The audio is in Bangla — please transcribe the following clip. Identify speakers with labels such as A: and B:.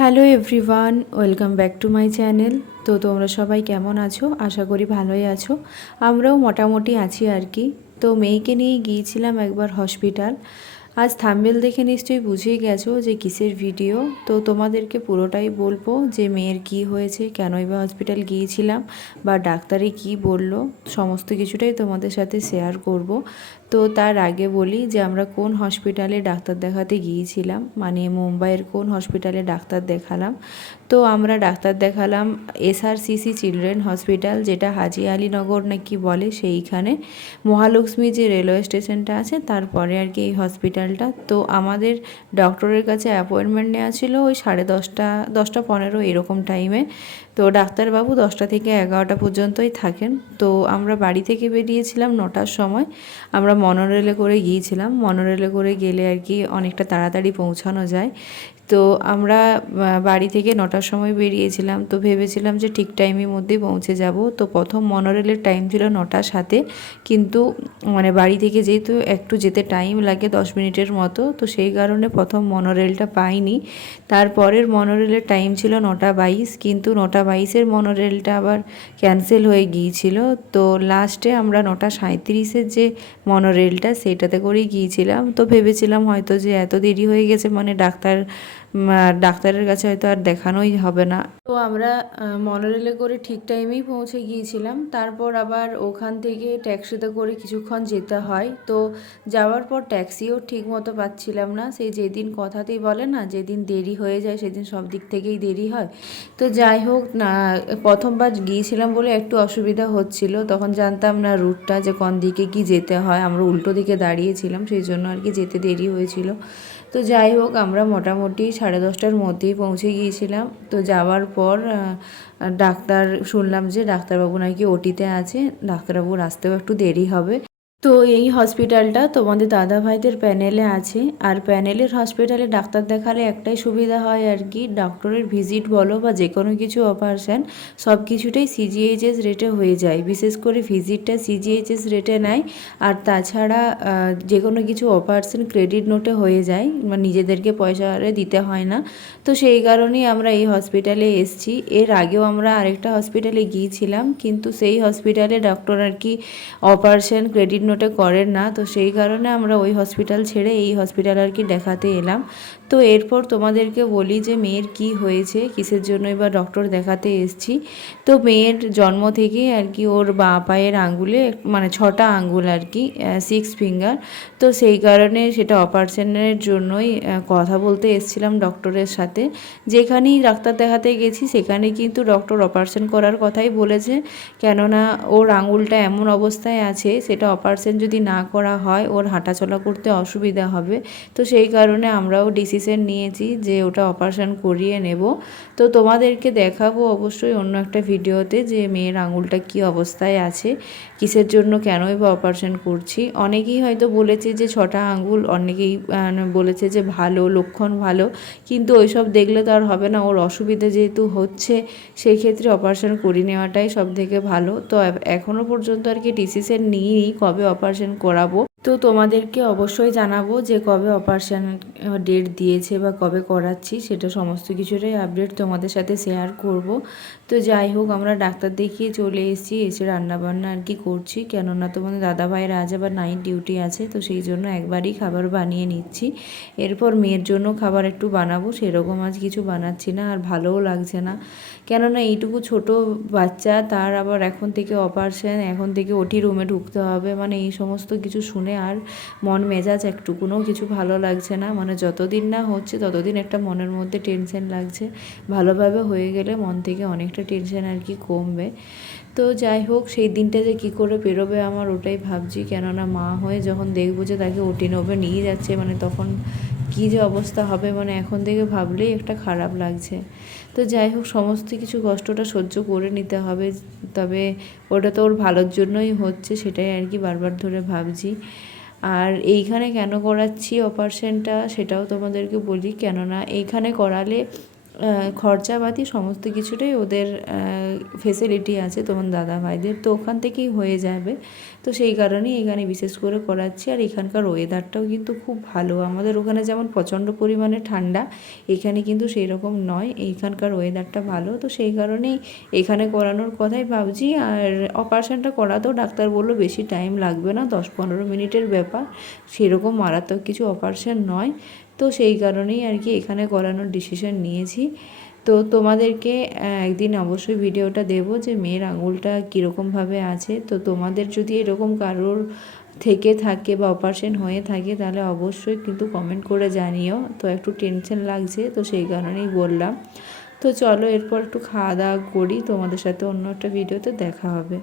A: Hello everyone, welcome back to my channel. তো তোমরা সবাই কেমন আছো? আশা করি ভালোই আছো। আমরাও মোটামুটি আছি আর কি। তো মেয়েকে নিয়ে গিয়েছিলাম একবার হসপিটাল। আজ থাম্বেল দেখে নিশ্চয়ই বুঝেই গেছো যে কিসের ভিডিও তো তোমাদেরকে পুরোটাই বলব যে মেয়ের কি হয়েছে, কেনই বা হসপিটাল গিয়েছিলাম বা ডাক্তারে কি বলল, সমস্ত কিছুটাই তোমাদের সাথে শেয়ার করব। তো তার আগে বলি যে আমরা কোন হসপিটালে ডাক্তার দেখাতে গিয়েছিলাম মানে মুম্বাইয়ের কোন হসপিটালে ডাক্তার দেখালাম। তো আমরা ডাক্তার দেখালাম এসআরসিসি চিলড্রেন হসপিটাল যেটা হাজি আলীনগর নাকি বলে সেইখানে। মহালক্ষ্মী যে রেলওয়ে স্টেশনটা আছে, তারপরে আর কি এই হসপিটালটা তো আমাদের ডক্টরের কাছে অ্যাপয়েন্টমেন্ট নেওয়া ছিল ওই সাড়ে দশটা দশটা পনেরো এরকম টাইমে তো ডাক্তারবাবু দশটা থেকে এগারোটা পর্যন্তই থাকেন। তো আমরা বাড়ি থেকে বেরিয়েছিলাম নটার সময়। আমরা মনোরেলে করে গিয়েছিলাম। মনোরেলে করে গেলে আর কি অনেকটা তাড়াতাড়ি পৌঁছানো যায়। তো আমরা বাড়ি থেকে নটার সময় বেরিয়েছিলাম। তো ভেবেছিলাম যে ঠিক টাইমের মধ্যে পৌঁছে যাব। তো প্রথম মনোরেলের টাইম ছিল নটার সাথে কিন্তু মানে বাড়ি থেকে যেহেতু একটু যেতে টাইম লাগে দশ মিনিটের মতো, তো সেই কারণে প্রথম মনোরেলটা পাইনি। তারপরের মনোরেলের টাইম ছিল নটা বাইশ। কিন্তু নটা বাইশের মনোরেলটা আবার ক্যান্সেল হয়ে গিয়েছিল। তো লাস্টে আমরা নটা সাঁত্রিশের যে মনোরেলটা সেটাতে করেই গিয়েছিলাম। তো ভেবেছিলাম হয়তো যে এত দেরি হয়ে গেছে মানে ডাক্তার ডাক্তারের কাছে হয়তো আর দেখানোই হবে না। তো আমরা মনোরেলে করে ঠিক টাইমেই পৌঁছে গিয়েছিলাম। তারপর আবার ওখান থেকে ট্যাক্সিতে করে কিছুক্ষণ যেতে হয়। তো যাওয়ার পর ট্যাক্সিও ঠিক মতো পাচ্ছিলাম না। সেই যেদিন কথাতেই বলে না, যেদিন দেরি হয়ে যায় সেদিন সব দিক থেকেই দেরি হয়। তো যাই হোক, না, প্রথমবার গিয়েছিলাম বলে একটু অসুবিধা হচ্ছিল। তখন জানতাম না রুটটা যে কোন দিকে কি যেতে হয়। আমরা উল্টো দিকে দাঁড়িয়েছিলাম, সেই জন্য আর কি যেতে দেরি হয়েছিল। তো যাই হোক, আমরা মোটামুটি সাড়ে দশটার মধ্যেই পৌঁছে গিয়েছিলাম। তো যাওয়ার পর ডাক্তার শুনলাম যে ডাক্তারবাবু নাকি ওটিতে আছে। ডাক্তারবাবুর আসতেও একটু দেরি হবে। তো এই হসপিটালটা তোমাদের দাদা ভাইদের প্যানেলে আছে। আর প্যানেলের হসপিটালে ডাক্তার দেখালে একটাই সুবিধা হয় আর কি, ডক্টরের ভিজিট বলো বা যে কোনো কিছু অপারেশান সব কিছুটাই সিজিএইচএস রেটে হয়ে যায়। বিশেষ করে ভিজিটটা সিজিএইচএস রেটে নেয়। আর তাছাড়া যে কোনো কিছু অপারেশন ক্রেডিট নোটে হয়ে যায়। মানে নিজেদেরকে পয়সা দিতে হয় না। তো সেই কারণেই আমরা এই হসপিটালে এসছি। এর আগেও আমরা আরেকটা হসপিটালে গিয়েছিলাম। কিন্তু সেই হসপিটালে ডক্টর আর কি অপারেশন ক্রেডিট নোটে করেন না, তো সেই কারণে আমরা ওই হসপিটাল ছেড়ে এই হসপিটাল আর কি দেখাতে এলাম। তো এরপর তোমাদেরকে বলি যে মেয়ের কি হয়েছে, কিসের জন্যই বা ডক্টর দেখাতে এসছি। তো মেয়ের জন্ম থেকেই আর কি ওর বা পায়ের আঙ্গুলে মানে ছটা আঙ্গুল আর কি সিক্স ফিঙ্গার তো সেই কারণে সেটা অপারেশনের জন্যই কথা বলতে এসছিলাম ডক্টরের সাথে। যেখানেই ডাক্তার দেখাতে গেছি সেখানে কিন্তু ডক্টর অপারেশন করার কথাই বলেছে। কেননা ওর আঙুলটা এমন অবস্থায় আছে, সেটা অপারেশন যদি না করা হয়, ওর হাঁটাচলা করতে অসুবিধা হবে। তো সেই কারণে আমরাও ডিসিশন নিয়েছি যে ওটা অপারেশন করিয়ে নেব। তো তোমাদেরকে দেখাবো অবশ্যই অন্য একটা ভিডিওতে যে মেয়ের আঙুলটা কি অবস্থায় আছে, কিসের জন্য কেনই বা অপারেশন করছি। অনেকেই হয়তো বলেছে যে ছটা আঙুল, অনেকেই বলেছে যে ভালো, লক্ষণ ভালো, কিন্তু ওইসব দেখলে তো আর হবে না, ওর অসুবিধা যেহেতু হচ্ছে, সেই ক্ষেত্রে অপারেশন করিয়ে নেওয়াটাই সব থেকে ভালো। তো এখনও পর্যন্ত আর কি ডিসিশন নিইনি কবে অপারেশন করাবো। তো তোমাদেরকে অবশ্যই জানাব যে কবে অপারেশান ডেট দিয়েছে বা কবে করাচ্ছি, সেটা সমস্ত কিছুটাই আপডেট তোমাদের সাথে শেয়ার করব। তো যাই হোক, আমরা ডাক্তার দেখিয়ে চলে এসেছি, এসে রান্নাবান্না আর কি করছি। কেননা তোমাদের দাদা ভাইয়ের আজ আবার নাইট ডিউটি আছে, তো সেই জন্য একবারই খাবার বানিয়ে নিচ্ছি। এরপর মেয়ের জন্য খাবার একটু বানাবো, সেরকম আজ কিছু বানাচ্ছি না, আর ভালোও লাগছে না। কেননা এইটুকু ছোট বাচ্চা, তার আবার এখন থেকে অপারেশান এখন থেকে ওটি রুমে ঢুকতে হবে মানে এই সমস্ত কিছু শুনে আর মন মেজাজ একটুকুনও কিছু ভালো লাগছে না। মানে যতদিন না হচ্ছে, ততদিন একটা মনের মধ্যে টেনশন লাগছে। ভালোভাবে হয়ে গেলে মন থেকে অনেকটা টেনশন আর কি কমবে। তো যাই হোক, সেই দিনটা যে কী করে পেরোবে আমার ওটাই ভাবছি। কেননা মা হয়ে যখন দেখব যে তাকে ওটিন ওভে নিয়ে যাচ্ছে মানে তখন কী যে অবস্থা হবে মানে এখন থেকে ভাবলেই একটা খারাপ লাগছে। তো যাই হোক, সমস্ত কিছু কষ্টটা সহ্য করে নিতে হবে, তবে ওটা তো ওর ভালোর জন্যই হচ্ছে সেটাই আর কি বারবার ধরে ভাবছি। আর এইখানে কেন করাচ্ছি অপারেশনটা সেটাও তোমাদেরকে বলি, কেননা এইখানে করালে খরচাপাতি সমস্ত কিছুটাই ওদের ফেসিলিটি আছে তোমার দাদা ভাইদের তো ওখান থেকেই হয়ে যাবে। তো সেই কারণেই এখানে বিশেষ করে করাচ্ছি। আর এখানকার ওয়েদারটাও কিন্তু খুব ভালো। আমাদের ওখানে যেমন প্রচণ্ড পরিমাণে ঠান্ডা, এখানে কিন্তু সেই রকম নয়। এইখানকার ওয়েদারটা ভালো। তো সেই কারণেই এখানে করানোর কথাই ভাবছি। আর অপারেশনটা করাতেও ডাক্তার বলল বেশি টাইম লাগবে না, দশ পনেরো মিনিটের ব্যাপার। সেরকম মারাত্মক কিছু অপারেশন নয়। তো সেই কারণেই আর কি এখানে করানোর ডিসিশন নিয়েছি। তো তোমাদেরকে একদিন অবশ্যই ভিডিওটা দেব যে মেয়ের আঙুলটা কীরকমভাবে আছে। তো তোমাদের যদি এরকম কারোর থেকে থাকে বা অপারেশন হয়ে থাকে, তাহলে অবশ্যই কিন্তু কমেন্ট করে জানিও। তো একটু টেনশন লাগছে, তো সেই কারণেই বললাম। তো চলো এরপর একটু খাওয়া দাওয়া করি, তোমাদের সাথে অন্য একটা ভিডিওতে দেখা হবে।